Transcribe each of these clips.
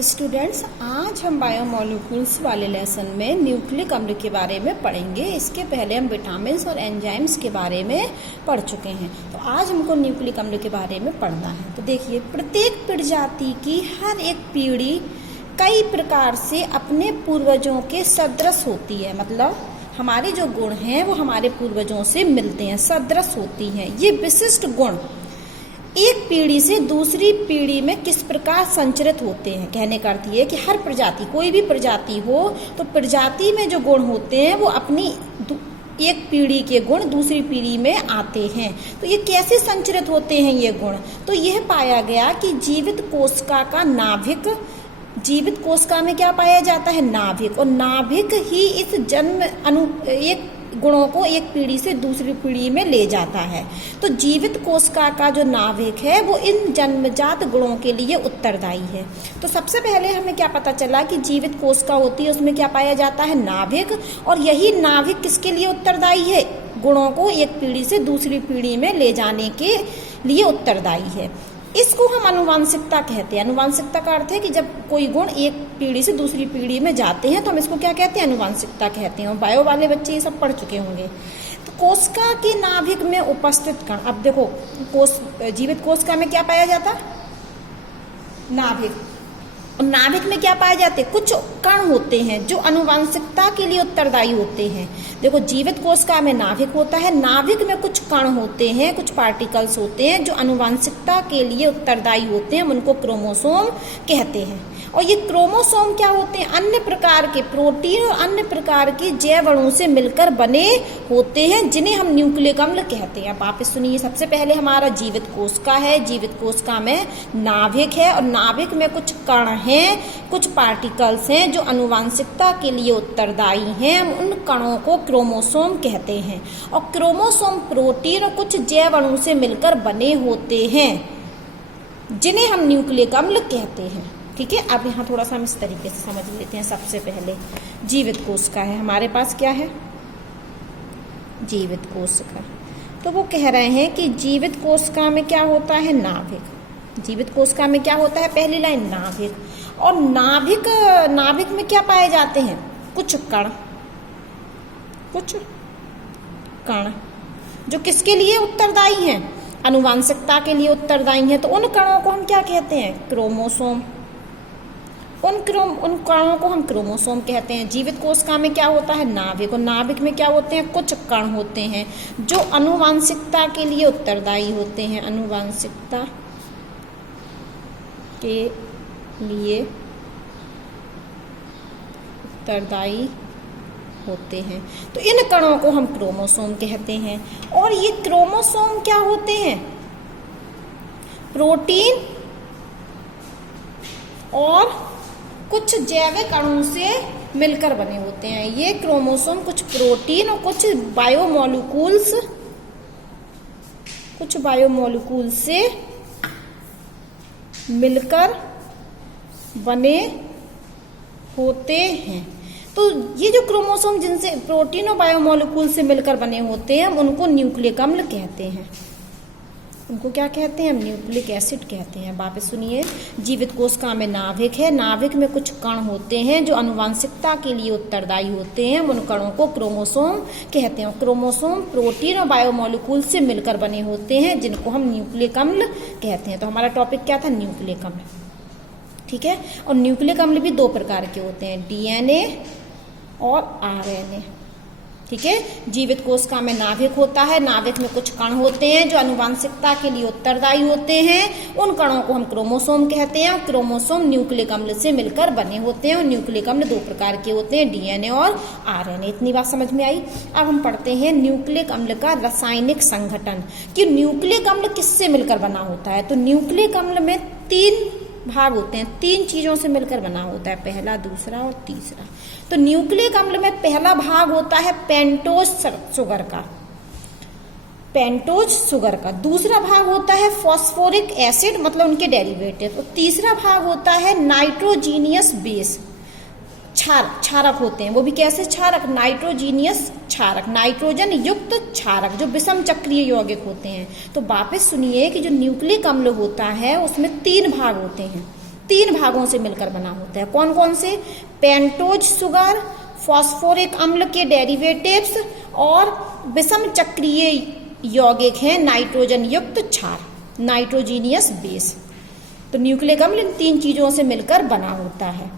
Students, आज हम biomolecules वाले लेसन में न्यूक्लिक अम्ल के बारे में पढ़ेंगे। इसके पहले हम विटामिन्स और एंजाइम्स के बारे में पढ़ चुके हैं, तो आज हमको न्यूक्लिक अम्ल के बारे में पढ़ना है। तो देखिए, प्रत्येक प्रजाति की हर एक पीढ़ी कई प्रकार से अपने पूर्वजों के सदृश होती है। मतलब हमारे जो गुण हैं वो हमारे पूर्वजों से मिलते हैं, सदृश होती हैं। ये विशिष्ट गुण एक पीढ़ी से दूसरी पीढ़ी में किस प्रकार संचरित होते हैं। कहने का अर्थ ये है कि हर प्रजाति, कोई भी प्रजाति हो तो प्रजाति में जो गुण होते हैं वो अपनी एक पीढ़ी के गुण दूसरी पीढ़ी में आते हैं। तो ये कैसे संचरित होते हैं ये गुण? तो यह पाया गया कि जीवित कोशिका का नाभिक, जीवित कोशिका में क्या पाया जाता है? नाभिक। और नाभिक ही इस एक गुणों को एक पीढ़ी से दूसरी पीढ़ी में ले जाता है। तो जीवित कोशिका का जो नाभिक है वो इन जन्मजात गुणों के लिए उत्तरदायी है। तो सबसे पहले हमें क्या पता चला कि जीवित कोशिका होती है, उसमें क्या पाया जाता है? नाभिक। और यही नाभिक किसके लिए उत्तरदायी है? गुणों को एक पीढ़ी से दूसरी पीढ़ी में ले जाने के लिए उत्तरदायी है। इसको हम अनुवांशिकता कहते हैं। अनुवांशिकता का अर्थ है कि जब कोई गुण एक पीढ़ी से दूसरी पीढ़ी में जाते हैं तो हम इसको क्या कहते हैं? अनुवांशिकता कहते हैं। और बायो वाले बच्चे ये सब पढ़ चुके होंगे। तो कोशिका के नाभिक में उपस्थित कण, अब देखो जीवित कोशिका में क्या पाया जाता? नाभिक। और नाभिक में क्या पाए जाते? कुछ कण होते हैं जो अनुवांशिकता के लिए उत्तरदायी होते हैं। देखो, जीवित कोशिका में नाभिक होता है, नाभिक में कुछ कण होते हैं, कुछ पार्टिकल्स होते हैं जो अनुवांशिकता के लिए उत्तरदायी होते हैं। हम उनको क्रोमोसोम कहते हैं। और ये क्रोमोसोम क्या होते हैं? अन्य प्रकार के प्रोटीन और अन्य प्रकार के जैव अणु से मिलकर बने होते हैं, जिन्हें हम न्यूक्लिक अम्ल कहते हैं। अब वापस सुनिए, सबसे पहले हमारा जीवित कोशिका है। जीवित कोशिका में नाभिक है और नाभिक में कुछ कण हैं, कुछ पार्टिकल्स हैं जो अनुवांशिकता के लिए उत्तरदायी हैं। हम उन कणों को क्रोमोसोम कहते हैं। और क्रोमोसोम प्रोटीन और कुछ जैव अणु से मिलकर बने होते हैं, जिन्हें हम न्यूक्लिक अम्ल कहते हैं। ठीक है, अब यहाँ थोड़ा सा हम इस तरीके से समझ लेते हैं। सबसे पहले जीवित कोशिका है हमारे पास, क्या है? जीवित कोशिका। तो वो कह रहे हैं कि जीवित कोशिका में क्या होता है? नाभिक। जीवित कोशिका में क्या होता है? पहली लाइन नाभिक। और नाभिक में क्या पाए जाते हैं? कुछ कण, कुछ कण जो किसके लिए उत्तरदायी हैं? अनुवांशिकता के लिए उत्तरदायी हैं। तो उन कणों को हम क्या कहते हैं? क्रोमोसोम। उन कणों को हम क्रोमोसोम कहते हैं। जीवित कोशिका में क्या होता है? नाभिक। और नाभिक में क्या होते हैं? कुछ कण होते हैं जो अनुवांशिकता के लिए उत्तरदायी होते हैं। अनुवांशिकता के लिए उत्तरदायी होते हैं। तो इन कणों को हम क्रोमोसोम कहते हैं। और ये क्रोमोसोम क्या होते हैं? प्रोटीन और कुछ जैविक अणु से मिलकर बने होते हैं। ये क्रोमोसोम कुछ प्रोटीन और कुछ बायोमोलिक्यूल्स से मिलकर बने होते हैं। तो ये जो क्रोमोसोम जिनसे प्रोटीन और बायोमोलिक्यूल से मिलकर बने होते हैं, हम उनको न्यूक्लिक अम्ल कहते हैं। उनको क्या कहते हैं? हम न्यूक्लिक एसिड कहते हैं। वापस सुनिए, जीवित कोशिका में नाभिक है, नाभिक में कुछ कण होते हैं जो अनुवांशिकता के लिए उत्तरदायी होते हैं। उन कणों को क्रोमोसोम कहते हैं। क्रोमोसोम प्रोटीन और बायोमोलिक्यूल से मिलकर बने होते हैं, जिनको हम न्यूक्लिक अम्ल कहते हैं। तो हमारा टॉपिक क्या था? न्यूक्लिक अम्ल। ठीक है। और न्यूक्लिक अम्ल भी दो प्रकार के होते हैं, डीएनए और आरएनए। ठीक है। जीवित कोशिका में नाभिक होता है, नाभिक में कुछ कण होते हैं जो अनुवांशिकता के लिए उत्तरदायी होते हैं। उन कणों को हम क्रोमोसोम कहते हैं। क्रोमोसोम न्यूक्लिक अम्ल से मिलकर बने होते हैं। और न्यूक्लिक अम्ल दो प्रकार के होते हैं, डीएनए और आरएनए। इतनी बात समझ में आई। अब हम पढ़ते हैं न्यूक्लिक अम्ल का रासायनिक संगठन, कि न्यूक्लिक अम्ल किससे मिलकर बना होता है। तो न्यूक्लिक अम्ल में 3 भाग होते हैं, 3 चीजों से मिलकर बना होता है, पहला, दूसरा और तीसरा। तो न्यूक्लिक अम्ल में पहला भाग होता है पेंटोज शुगर का, पेंटोज शुगर का। दूसरा भाग होता है फॉस्फोरिक एसिड, मतलब उनके डेरिवेटिव। और तीसरा भाग होता है नाइट्रोजीनियस बेस, क्षारक होते हैं। वो भी कैसे क्षारक? नाइट्रोजीनियस क्षारक, नाइट्रोजन युक्त क्षारक जो विषम चक्रीय यौगिक होते हैं। तो वापस सुनिए कि जो न्यूक्लिक अम्ल होता है उसमें 3 भाग होते हैं। 3 भागों से मिलकर बना होता है। कौन कौन से? पेंटोज शुगर, फॉस्फोरिक अम्ल के डेरिवेटिव्स और विषम चक्रीय यौगिक हैं नाइट्रोजन युक्त क्षार, नाइट्रोजीनियस बेस। तो न्यूक्लिक अम्ल इन 3 चीजों से मिलकर बना होता है।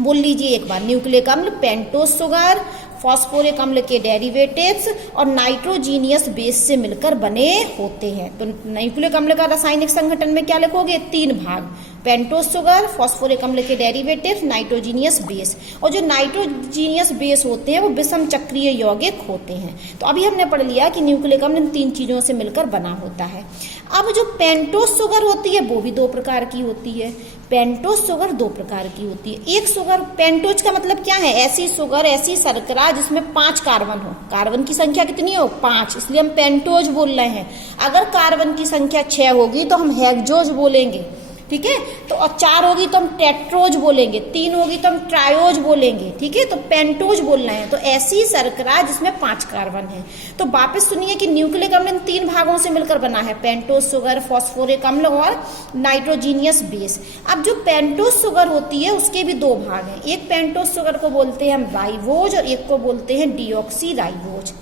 बोल लीजिए एक बार, न्यूक्लिक अम्ल पेंटोज शुगर, फॉस्फोरिक अम्ल के डेरिवेटिव्स और नाइट्रोजीनियस बेस से मिलकर बने होते हैं। तो न्यूक्लिक अम्ल का रासायनिक संगठन में क्या लिखोगे? 3 भाग, पेंटोज शुगर, फॉस्फोरिक अम्ल के डेरिवेटिव्स, नाइट्रोजीनियस बेस। और जो नाइट्रोजीनियस बेस होते हैं वो विषम चक्रीय यौगिक होते हैं। तो अभी हमने पढ़ लिया कि न्यूक्लिक अम्ल इन 3 चीजों से मिलकर बना होता है। अब जो पेंटोज शुगर होती है वो भी 2 प्रकार की होती है। पेंटोज शुगर 2 प्रकार की होती है। एक शुगर, पेंटोज का मतलब क्या है? ऐसी शुगर, ऐसी शर्करा जिसमें 5 कार्बन हो। कार्बन की संख्या कितनी हो? 5, इसलिए हम पेंटोज बोल रहे हैं। अगर कार्बन की संख्या 6 होगी तो हम हेक्सोज बोलेंगे, ठीक है। तो और 4 होगी तो हम टेट्रोज बोलेंगे, 3 होगी तो हम ट्रायोज बोलेंगे, ठीक है। तो पेंटोज बोल रहे हैं। तो ऐसी शर्करा जिसमें 5 कार्बन है। तो वापस सुनिए कि न्यूक्लिक अम्ल इन 3 भागों से मिलकर बना है, पेंटोज शुगर, फॉस्फोरिक अम्ल और नाइट्रोजीनियस बेस। अब जो पेंटोज शुगर होती है उसके भी 2 भाग हैं। एक पेंटोज शुगर को बोलते हैं हम राइबोज और एक को बोलते हैं डीऑक्सी राइबोज।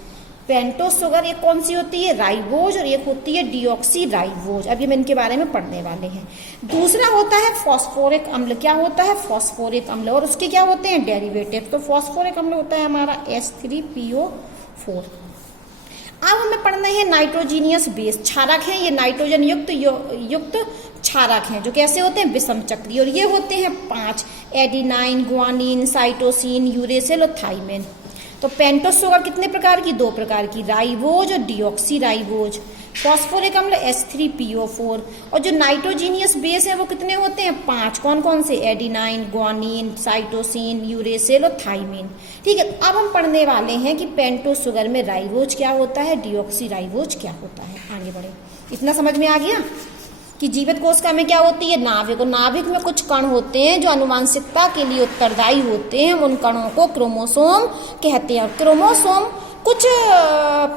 पेंटोज शुगर एक कौन सी होती है? राइबोज, और एक होती है डीऑक्सी राइबोज। अभी हम इनके बारे में पढ़ने वाले हैं। दूसरा होता है फॉस्फोरिक अम्ल। क्या होता है? फॉस्फोरिक अम्ल, और उसके क्या होते हैं? डेरिवेटिव। तो फॉस्फोरिक अम्ल होता है हमारा H3PO4। अब हमें पढ़ना है नाइट्रोजीनियस बेस। क्षारक हैं ये, नाइट्रोजन युक्त क्षारक हैं जो कैसे होते हैं? विषम चक्रीय। और ये होते हैं 5, एडिनाइन, ग्वानिन, साइटोसिन, यूरेसिल और थाइमिन। तो पेंटोज शुगर कितने प्रकार की? 2 प्रकार की, राइबोज और डीऑक्सी राइबोज। फॉस्फोरिक अम्ल H3PO4। और जो नाइट्रोजीनियस बेस है वो कितने होते हैं? 5। कौन कौन से? एडिनाइन, ग्वानिन, साइटोसिन, यूरेसिल और थाइमिन, ठीक है। अब हम पढ़ने वाले हैं कि पेंटोज शुगर में राइबोज क्या होता है, डीऑक्सी राइबोज क्या होता है। आगे बढ़े। इतना समझ में आ गया कि जीवित कोशिका में क्या होती है? नाभिक। और नाभिक में कुछ कण होते हैं जो आनुवांशिकता के लिए उत्तरदायी होते हैं। उन कणों को क्रोमोसोम कहते हैं। क्रोमोसोम कुछ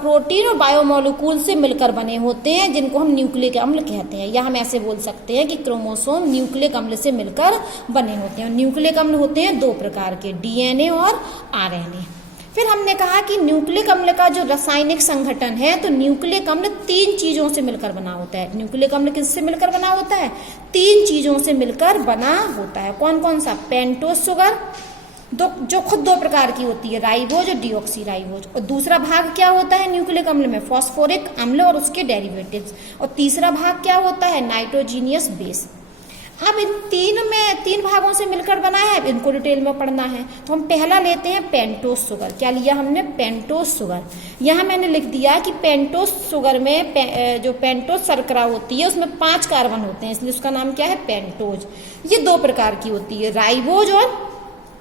प्रोटीन और बायोमोलिक्यूल से मिलकर बने होते हैं जिनको हम न्यूक्लिक अम्ल कहते हैं। या हम ऐसे बोल सकते हैं कि क्रोमोसोम न्यूक्लिक अम्ल से मिलकर बने होते हैं। न्यूक्लिक अम्ल होते हैं 2 प्रकार के, डीएनए और आरएनए। फिर हमने कहा कि न्यूक्लिक अम्ल का जो रासायनिक संगठन है, तो न्यूक्लिक अम्ल 3 चीजों से मिलकर बना होता है। न्यूक्लिक अम्ल किससे मिलकर बना होता है? 3 चीजों से मिलकर बना होता है। कौन कौन सा? पेंटोज शुगर जो खुद 2 प्रकार की होती है, राइबोज और डीऑक्सी राइबोज। और दूसरा भाग क्या होता है न्यूक्लिक अम्ल में? फॉस्फोरिक अम्ल और उसके डेरिवेटिव्स। और तीसरा भाग क्या होता है? Nitrogenous base. अब इन 3 भागों से मिलकर बना है, इनको डिटेल में पढ़ना है। तो हम पहला लेते हैं पेंटोज शुगर। क्या लिया हमने? Pentose sugar. यहाँ मैंने लिख दिया कि पेंटोज शुगर में जो पेंटोज शर्करा होती है उसमें 5 कार्बन होते हैं, इसलिए उसका नाम क्या है? पेंटोज। ये 2 प्रकार की होती है, राइबोज और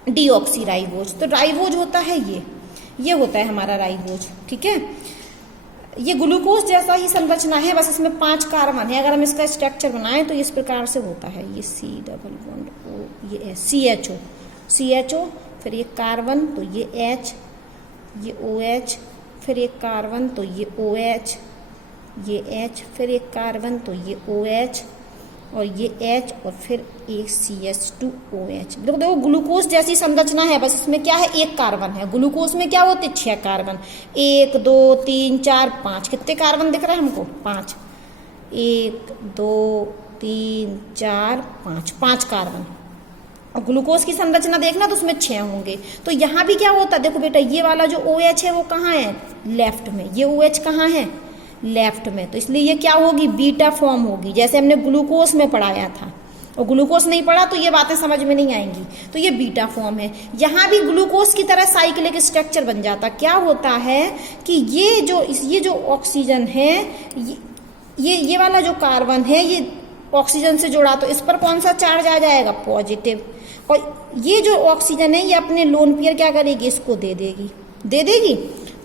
डीऑक्सी राइबोज। तो राइबोज होता है ये होता है हमारा राइबोज, ठीक है। ये ग्लूकोज जैसा ही संरचना है, बस इसमें 5 कार्बन है। अगर हम इसका स्ट्रक्चर बनाएं तो इस प्रकार से होता है। ये C डबल बॉन्ड O, ये CHO, फिर ये कार्बन तो ये H, ये OH, फिर एक कार्बन तो ये OH, ये H, फिर एक कार्बन तो ये OH और ये H और फिर एक CH2OH। देखो ग्लूकोज जैसी संरचना है, बस इसमें क्या है? 1 कार्बन है। ग्लूकोज में क्या होते? 6 कार्बन, 1 2 3 4 5। कितने कार्बन दिख रहे हैं हमको? 5। 1 2 3 4 5, 5 कार्बन। और ग्लूकोज की संरचना देखना तो उसमें 6 होंगे। तो यहाँ भी क्या होता है? देखो बेटा, ये वाला जो OH है वो कहाँ है? लेफ्ट में। ये OH कहाँ है? लेफ्ट में। तो इसलिए ये क्या होगी? बीटा फॉर्म होगी, जैसे हमने ग्लूकोज में पढ़ाया था। और ग्लूकोज नहीं पढ़ा तो ये बातें समझ में नहीं आएंगी। तो ये बीटा फॉर्म है। यहाँ भी ग्लूकोज की तरह साइक्लिक स्ट्रक्चर बन जाता। क्या होता है कि ये जो ऑक्सीजन है, ये वाला जो कार्बन है ये ऑक्सीजन से जुड़ा, तो इस पर कौन सा चार्ज आ जाएगा? पॉजिटिव। और ये जो ऑक्सीजन है ये अपने लोन पेयर क्या करेगी? इसको दे देगी।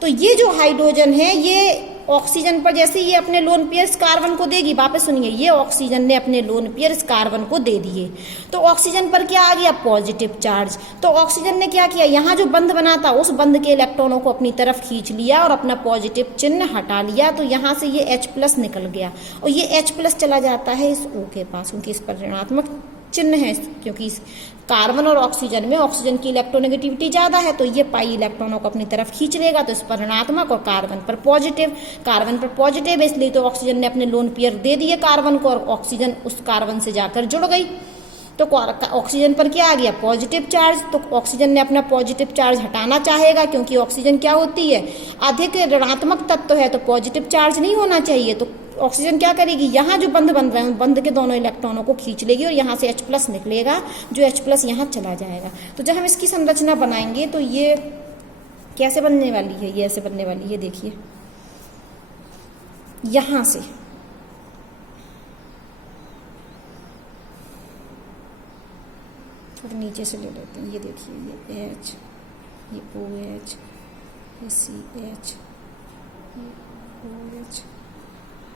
तो ये जो हाइड्रोजन है ये ऑक्सीजन पर जैसे ये अपने लोन पेयर इस कार्बन को देगी, वापस सुनिए, ये ऑक्सीजन ने अपने लोन पेयर इस कार्बन को दे दिए। तो ऑक्सीजन पर क्या आ गया? Positive charge. तो ऑक्सीजन ने क्या किया? यहाँ जो बंध बना था उस बंध के इलेक्ट्रॉनों को अपनी तरफ खींच लिया और अपना पॉजिटिव चिन्ह हटा लिया। तो यहाँ से ये H+ निकल गया और ये H+ चला जाता है इस O के पास, क्योंकि इस पर ऋणात्मक चिन्ह है, क्योंकि कार्बन और ऑक्सीजन में ऑक्सीजन की इलेक्ट्रोनेगेटिविटी ज़्यादा है तो ये पाई इलेक्ट्रॉनों को अपनी तरफ खींच लेगा, तो इस पर ऋणात्मक और कार्बन पर पॉजिटिव है, इसलिए तो ऑक्सीजन ने अपने लोन पेयर दे दिए कार्बन को और ऑक्सीजन उस कार्बन से जाकर जुड़ गई, तो ऑक्सीजन पर क्या आ गया, पॉजिटिव चार्ज। तो ऑक्सीजन ने अपना पॉजिटिव चार्ज हटाना चाहेगा, क्योंकि ऑक्सीजन क्या होती है, अधिक ऋणात्मक तत्व है, तो पॉजिटिव चार्ज नहीं होना चाहिए। तो ऑक्सीजन क्या करेगी, यहाँ जो बंध बन रहे हैं बंध के दोनों इलेक्ट्रॉनों को खींच लेगी और यहाँ से H+ निकलेगा, जो H+ यहाँ चला जाएगा। तो जब हम इसकी संरचना बनाएंगे तो ये कैसे बनने वाली है, ये ऐसे बनने वाली है, देखिए यहाँ से थोड़ा नीचे से ले लेते हैं, ये देखिए, ये H, ये OH, ये CH, ये OH,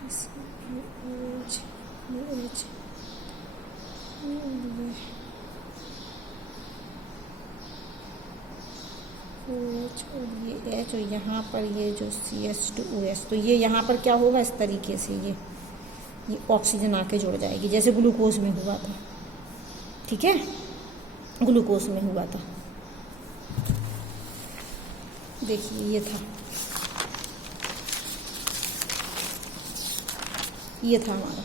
ये OH, ये H, OH और ये H, और यहाँ पर ये जो CH2OH, तो ये यहाँ पर क्या होगा, इस तरीके से ये ऑक्सीजन आके जुड़ जाएगी, जैसे ग्लूकोज में हुआ था, ठीक है, ग्लूकोज में हुआ था। देखिए ये था हमारा,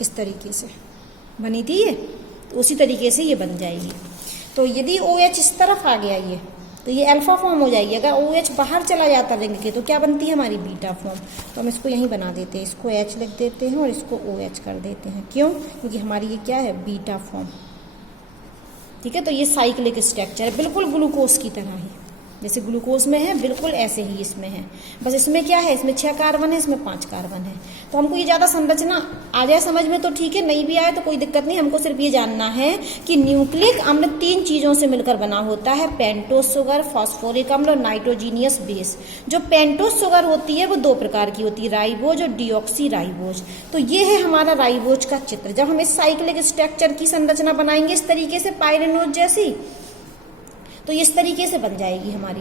इस तरीके से बनी थी ये, तो उसी तरीके से ये बन जाएगी। तो यदि OH इस तरफ आ गया ये, तो ये अल्फा फॉर्म हो जाएगी। अगर OH बाहर चला जाता रिंग के तो क्या बनती है हमारी बीटा फॉर्म। तो हम इसको यहीं बना देते हैं, इसको H लिख देते हैं और इसको OH कर देते हैं। क्यों? क्योंकि हमारी ये क्या है, बीटा फॉर्म। ठीक है, तो ये साइक्लिक स्ट्रक्चर है, बिल्कुल ग्लूकोज की तरह ही, जैसे ग्लूकोज में है बिल्कुल ऐसे ही इसमें है, बस इसमें क्या है, इसमें 6 कार्बन है, इसमें 5 कार्बन है। तो हमको ये ज़्यादा संरचना आ जाए समझ में तो ठीक है, नहीं भी आए तो कोई दिक्कत नहीं, हमको सिर्फ ये जानना है कि न्यूक्लिक अम्ल 3 चीज़ों से मिलकर बना होता है, पेंटोस शुगर, फॉस्फोरिक अम्ल और नाइट्रोजीनियस बेस। जो पेंटोस शुगर होती है वो 2 प्रकार की होती है, राइबोज और डीऑक्सी राइबोज। तो ये है हमारा राइबोज का चित्र। जब हम इस साइक्लिक स्ट्रक्चर की संरचना बनाएंगे इस तरीके से पायरेनोज जैसी, तो इस तरीके से बन जाएगी हमारी।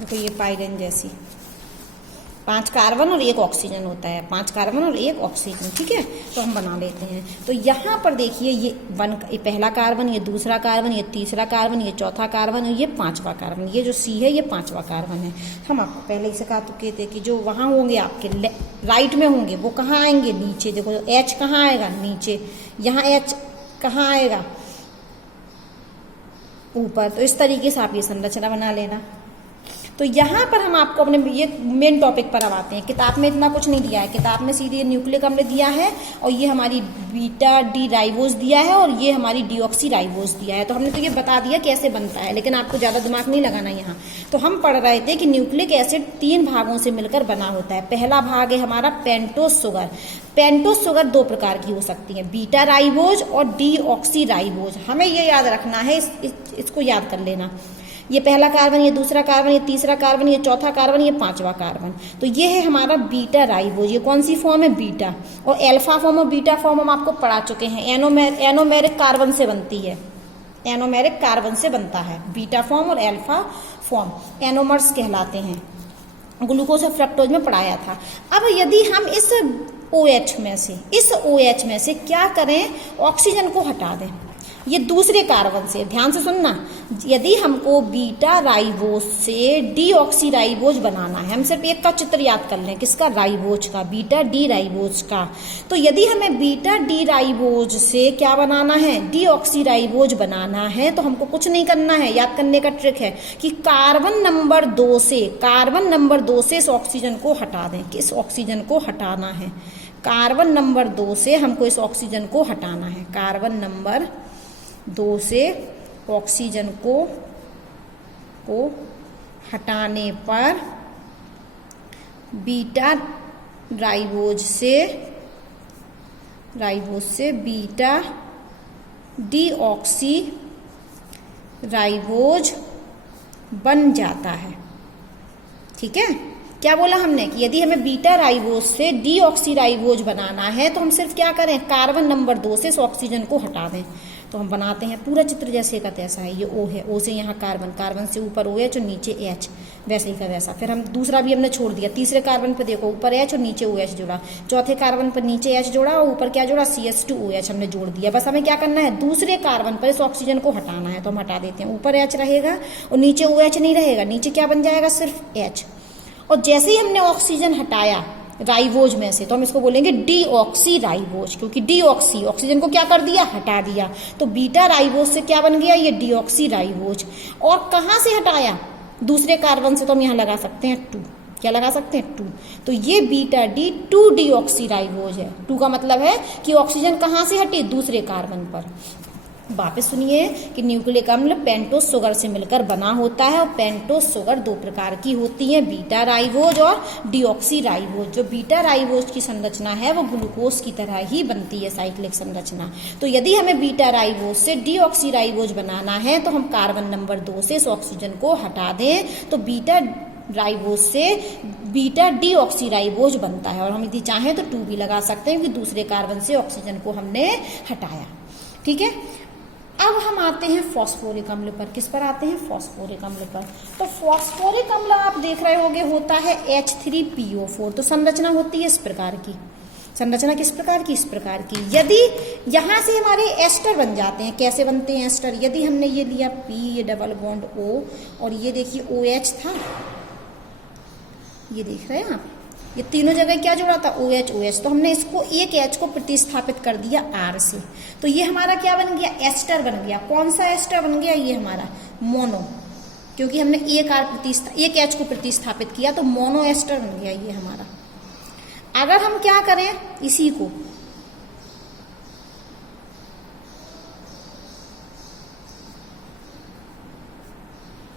देखो ये पायरेन जैसी, 5 कार्बन और 1 ऑक्सीजन होता है, 5 कार्बन और 1 ऑक्सीजन। ठीक है, तो हम बना लेते हैं। तो यहाँ पर देखिए ये ये पहला कार्बन, ये दूसरा कार्बन, ये तीसरा कार्बन, ये चौथा कार्बन और ये 5वां कार्बन। ये जो C है ये 5वां कार्बन है। हम आपको पहले ही सिखा चुके थे कि जो वहाँ होंगे आपके राइट में होंगे वो कहाँ आएंगे, नीचे। देखो H कहाँ आएगा, नीचे। यहाँ H कहाँ आएगा, ऊपर। तो इस तरीके से आप ये संरचना बना लेना। तो यहाँ पर हम आपको अपने ये मेन टॉपिक पर अब आते हैं। किताब में इतना कुछ नहीं दिया है, किताब में सीधे न्यूक्लिक अम्ल दिया है और ये हमारी बीटा डी राइबोज दिया है और ये हमारी डीऑक्सी राइबोज दिया है। तो हमने तो ये बता दिया कैसे बनता है, लेकिन आपको ज़्यादा दिमाग नहीं लगाना यहाँ। तो हम पढ़ रहे थे कि न्यूक्लिक एसिड 3 भागों से मिलकर बना होता है। पहला भाग है हमारा पेंटोस शुगर। पेंटोस शुगर 2 प्रकार की हो सकती है, बीटा राइबोज और डीऑक्सी राइबोज। हमें ये याद रखना है, इसको याद कर लेना। ये पहला कार्बन, ये दूसरा कार्बन, ये तीसरा कार्बन, ये चौथा कार्बन, ये 5वां कार्बन। तो ये है हमारा बीटा राइबोज। ये कौन सी फॉर्म है, बीटा। और एल्फा फॉर्म और बीटा फॉर्म हम आपको पढ़ा चुके हैं। एनोमेरिक कार्बन से बनती है, एनोमेरिक कार्बन से बनता है बीटा फॉर्म और एल्फा फॉर्म, एनोमर्स कहलाते हैं। ग्लूकोज और फ्रक्टोज में पढ़ाया था। अब यदि हम इस OH में से क्या करें, ऑक्सीजन को हटा दें, ये दूसरे कार्बन से, ध्यान से सुनना, यदि हमको बीटा राइबोज से डीऑक्सी राइबोज बनाना है, हम सिर्फ एक का चित्र याद कर लें, किसका, राइबोज का, बीटा डी राइबोज का। तो यदि हमें बीटा डी राइबोज से क्या बनाना है, डीऑक्सी राइबोज बनाना है, तो हमको कुछ नहीं करना है। याद करने का ट्रिक है कि कार्बन नंबर 2 से इस ऑक्सीजन को हटा दें। किस ऑक्सीजन को हटाना है, कार्बन नंबर 2 से हमको इस ऑक्सीजन को हटाना है। कार्बन नंबर 2 से ऑक्सीजन को हटाने पर बीटा राइबोज से बीटा डीऑक्सी राइबोज बन जाता है। ठीक है, क्या बोला हमने कि यदि हमें बीटा राइबोज से डीऑक्सी राइबोज बनाना है तो हम सिर्फ क्या करें, कार्बन नंबर 2 से इस ऑक्सीजन को हटा दें। तो हम बनाते हैं पूरा चित्र जैसे का तैसा है। ये O है, O से यहाँ कार्बन, कार्बन से ऊपर OH और नीचे H, वैसे ही का वैसा। फिर हम दूसरा भी हमने छोड़ दिया, तीसरे कार्बन पर देखो ऊपर H और नीचे OH जोड़ा, चौथे कार्बन पर नीचे H जोड़ा और ऊपर क्या जोड़ा, CH2OH हमने जोड़ दिया। बस हमें क्या करना है, दूसरे कार्बन पर इस ऑक्सीजन को हटाना है। तो हम हटा देते हैं, ऊपर H रहेगा और नीचे OH नहीं रहेगा, नीचे क्या बन जाएगा, सिर्फ H। और जैसे ही हमने ऑक्सीजन हटाया राइबोज में से तो हम इसको बोलेंगे डीऑक्सी राइबोज, क्योंकि डीऑक्सी ऑक्सीजन को क्या कर दिया, हटा दिया। तो बीटा राइबोज से क्या बन गया, ये डीऑक्सी राइबोज। और कहाँ से हटाया, दूसरे कार्बन से, तो हम यहाँ लगा सकते हैं 2। क्या लगा सकते हैं, 2। तो ये बीटा डी 2 डीऑक्सी राइबोज है। 2 का मतलब है कि ऑक्सीजन कहाँ से हटी, दूसरे कार्बन पर। वापस सुनिए कि न्यूक्लिक अम्ल पेंटोज शुगर से मिलकर बना होता है और पेंटोज शुगर 2 प्रकार की होती है, बीटा राइबोज और डीऑक्सी राइबोज। जो बीटा राइबोज की संरचना है वो ग्लूकोज की तरह ही बनती है, साइक्लिक संरचना। तो यदि हमें बीटा राइबोज से डीऑक्सी राइबोज बनाना है तो हम कार्बन नंबर 2 से इस ऑक्सीजन को हटा दें, तो बीटा राइबोज से बीटा डीऑक्सी राइबोज बनता है। और हम यदि चाहें तो 2 भी लगा सकते हैं, क्योंकि दूसरे कार्बन से ऑक्सीजन को हमने हटाया। ठीक है, अब हम आते हैं फॉस्फोरिक अम्ल पर। किस पर आते हैं, फॉस्फोरिक अम्ल पर। तो फॉस्फोरिक अम्ल आप देख रहे होंगे होता है H3PO4। तो संरचना होती है इस प्रकार की। संरचना किस प्रकार की, इस प्रकार की। यदि यहाँ से हमारे एस्टर बन जाते हैं, कैसे बनते हैं एस्टर, यदि हमने ये लिया P, ये डबल बॉन्ड O और ये देखिए OH था, ये देख रहे हैं आप, ये तीनों जगह क्या जोड़ा था, OH OH। तो हमने इसको एक H को प्रतिस्थापित कर दिया R से, तो ये हमारा क्या बन गया, एस्टर बन गया। कौन सा एस्टर बन गया, ये हमारा मोनो, क्योंकि हमने एक H को प्रतिस्थापित किया तो मोनो एस्टर बन गया ये हमारा। अगर हम क्या करें, इसी को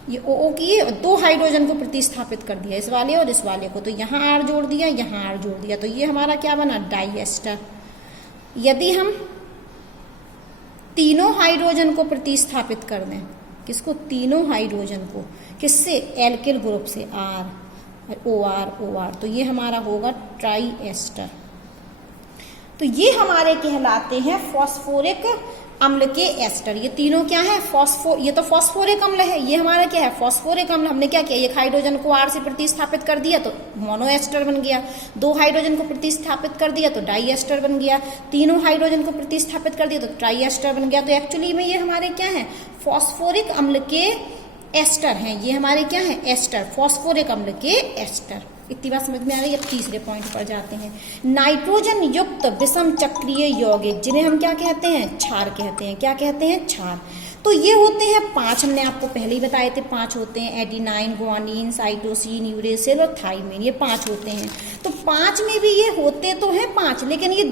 ये O किए, 2 हाइड्रोजन को प्रतिस्थापित कर दिया, इस वाले और इस वाले को, तो यहाँ R जोड़ दिया, यहाँ R जोड़ दिया, तो ये हमारा क्या बना, डाई एस्टर। यदि हम तीनों हाइड्रोजन को प्रतिस्थापित कर दें, किसको, तीनों हाइड्रोजन को, किससे, एल्किल ग्रुप से, R OR, तो ये हमारा होगा ट्राई एस्टर। तो ये हमारे कहलाते हैं फॉस्फोरिक अम्ल के एस्टर। ये तीनों क्या है, ये तो फॉस्फोरिक अम्ल है, ये हमारा क्या है, फॉस्फोरिक अम्ल। हमने क्या किया, एक हाइड्रोजन को R से प्रतिस्थापित कर दिया तो मोनो एस्टर बन गया, 2 हाइड्रोजन को प्रतिस्थापित कर दिया तो डाई एस्टर बन गया, तीनों हाइड्रोजन को प्रतिस्थापित कर दिया तो ट्राई एस्टर बन गया। तो एक्चुअली में ये हमारे क्या है, फॉस्फोरिक अम्ल के एस्टर हैं। ये हमारे क्या है, एस्टर, फॉस्फोरिक अम्ल के एस्टर। इतनी बात समझ में आ गई। अब तीसरे पॉइंट पर जाते हैं, नाइट्रोजन युक्त विषम चक्रीय यौगिक, जिन्हें हम क्या कहते हैं, क्षार कहते हैं। क्या कहते हैं, क्षार। तो ये होते हैं 5, हमने आपको पहले ही बताए थे 5 होते हैं, एडिनाइन, ग्वानिन, साइटोसिन, यूरेसिल और थाइमिन, ये 5 होते हैं। तो 5 में भी ये होते तो हैं 5, लेकिन ये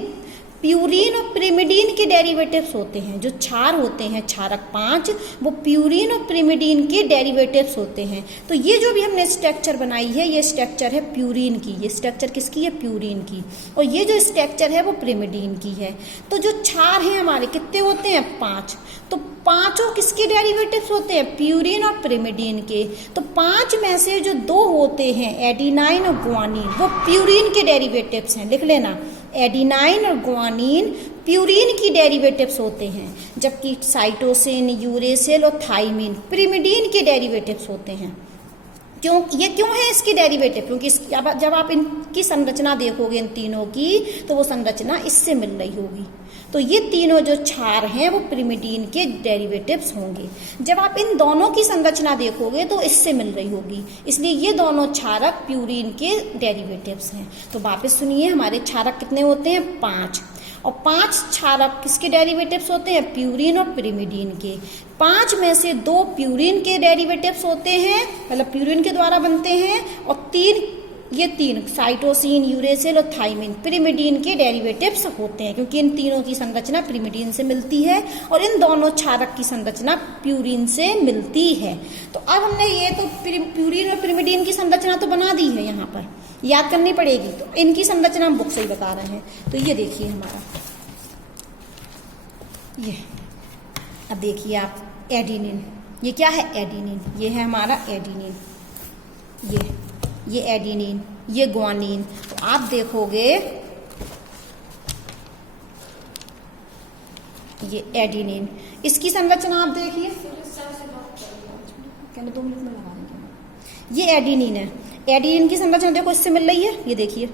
प्यूरिन और पिरिमिडीन के डेरिवेटिव्स होते हैं। जो क्षार होते हैं, क्षारक 5, वो प्यूरिन और पिरिमिडीन के डेरिवेटिव्स होते हैं। तो ये जो भी हमने स्ट्रक्चर बनाई है, ये स्ट्रक्चर है प्यूरिन की, ये स्ट्रक्चर किसकी है, प्यूरिन की, और ये जो स्ट्रक्चर है वो पिरिमिडीन की है। तो जो क्षार हैं हमारे कितने होते हैं, 5। तो 5 किसके डेरिवेटिव्स होते हैं, प्यूरिन और पिरिमिडीन के। तो 5 में से जो 2 होते हैं, एडिनाइन और ग्वानिन, वो प्यूरिन के डेरिवेटिव्स हैं, लिख लेना। एडिनाइन और ग्वानिन प्यूरिन की डेरिवेटिव्स होते हैं, जबकि साइटोसिन, यूरेसिल और थाइमिन पिरिमिडीन के डेरिवेटिव्स होते हैं। ये क्यों है इसकी डेरिवेटिव, क्योंकि जब आप इनकी संरचना देखोगे इन तीनों की, तो वो संरचना इससे मिल रही होगी। तो ये तीनों जो क्षार हैं वो पिरिमिडीन के डेरिवेटिव्स होंगे। जब आप इन दोनों की संरचना देखोगे तो इससे मिल रही होगी, इसलिए ये दोनों क्षारक प्यूरिन के डेरिवेटिव्स हैं। तो वापस सुनिए, हमारे क्षारक कितने होते हैं, 5, और 5 क्षारक किसके डेरिवेटिव्स होते हैं, प्यूरिन और पिरिमिडीन के। 5 में से 2 प्यूरिन के डेरिवेटिव्स होते हैं, मतलब प्यूरिन के द्वारा बनते हैं, और 3 साइटोसिन, यूरेसिल और थाइमिन पिरिमिडीन के डेरिवेटिव्स होते हैं, क्योंकि इन तीनों की संरचना पिरिमिडीन से मिलती है और इन दोनों क्षारक की संरचना प्यूरिन से मिलती है। तो अब हमने ये तो प्यूरिन और पिरिमिडीन की संरचना तो बना दी है, यहाँ पर याद करनी पड़ेगी। तो इनकी संरचना हम बुक से ही बता रहे हैं। तो ये देखिए हमारा, ये अब देखिए आप, एडिनिन, ये क्या है? एडिनिन। ये है हमारा एडिनिन, ये एडिनिन, ये ग्वानिन। तो आप देखोगे ये एडिनिन, इसकी संरचना आप देखिए, 2 मिनट में लगा देंगे। ये एडिनिन है, एडिनिन की संरचना देखो इससे मिल रही है, ये देखिए।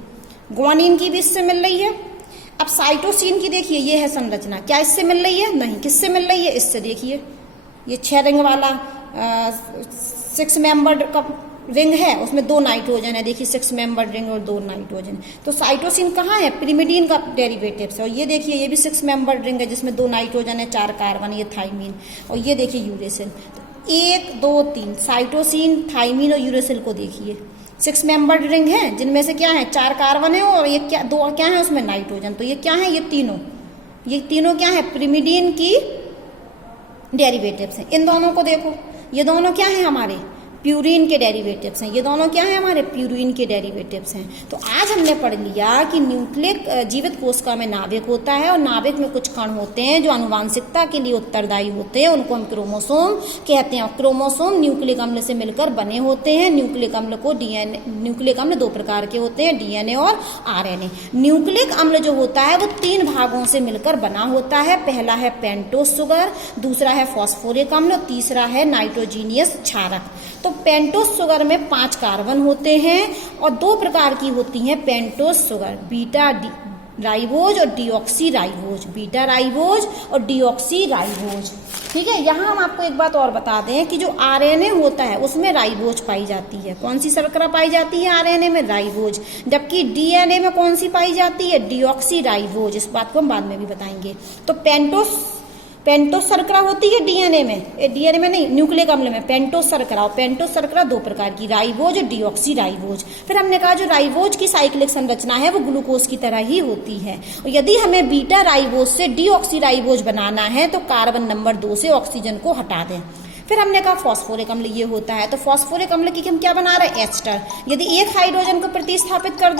ग्वानिन की भी इससे मिल रही है। अब साइटोसिन की देखिए, ये है संरचना, क्या इससे मिल रही है? नहीं। किससे मिल रही है? इससे। देखिए ये 6 रिंग वाला 6 मेंबर्ड का रिंग है, उसमें 2 नाइट्रोजन है। देखिए 6 मेंबर्ड रिंग और 2 नाइट्रोजन। तो साइटोसिन कहाँ है? पिरिमिडीन का डेरिवेटिव है। और ये देखिए ये भी 6 मेंबर्ड रिंग है जिसमें 2 नाइट्रोजन है, 4 कार्बन, ये थाइमीन। और ये देखिए यूरेसिल। तो 1 2 3 साइटोसिन, थाइमीन और यूरेसिल को देखिए, 6 मेंबर्ड रिंग है जिनमें से क्या है? 4 कार्बन है और ये क्या 2 क्या है उसमें? नाइट्रोजन। तो ये क्या है? ये तीनों क्या है? पिरिमिडीन की डेरिवेटिव्स हैं। इन दोनों को देखो, ये दोनों क्या है? हमारे प्यूरिन के डेरिवेटिव्स हैं। ये दोनों क्या है? हमारे प्यूरिन के डेरिवेटिव्स हैं। तो आज हमने पढ़ लिया कि न्यूक्लिक जीवित कोशिका में नाभिक होता है और नाभिक में कुछ कण होते हैं जो आनुवांशिकता के लिए उत्तरदायी होते हैं, उनको हम क्रोमोसोम कहते हैं। क्रोमोसोम न्यूक्लिक अम्ल से मिलकर बने होते हैं। न्यूक्लिक अम्ल 2 प्रकार के होते हैं, डीएनए और आरएनए। न्यूक्लिक अम्ल जो होता है वो 3 भागों से मिलकर बना होता है। पहला है पेंटोस शुगर, दूसरा है फॉस्फोरिक अम्ल और तीसरा है नाइट्रोजीनियस क्षारक। तो पेंटोस शुगर में 5 कार्बन होते हैं और 2 प्रकार की होती हैं पेंटोस शुगर, बीटा राइबोज और डीऑक्सी राइबोज, बीटा राइबोज और डीऑक्सी राइबोज। ठीक है। यहाँ हम आपको एक बात और बता दें कि जो आरएनए होता है उसमें राइबोज पाई जाती है। कौन सी शर्करा पाई जाती है आरएनए में? राइबोज। जबकि डीएनए में कौन सी पाई जाती है? Deoxy ribose. इस बात को हम बाद में भी बताएंगे। तो पेंटोस शर्करा होती है डीएनए में नहीं, न्यूक्लिक अम्ल में पेंटोस शर्करा। और पेंटोस शर्करा 2 प्रकार की, राइबोज और डीऑक्सी राइबोज। फिर हमने कहा जो राइबोज की साइक्लिक संरचना है वो ग्लूकोज की तरह ही होती है। और यदि हमें बीटा राइबोज से डीऑक्सी राइबोज बनाना है तो कार्बन नंबर 2 से ऑक्सीजन को हटा दें। फिर हमने कहा फॉस्फोरिक अम्ल ये होता है। तो फॉस्फोरिक अम्ल की हम क्या बना रहे हैं? एस्टर। यदि एक हाइड्रोजन को प्रतिस्थापित कर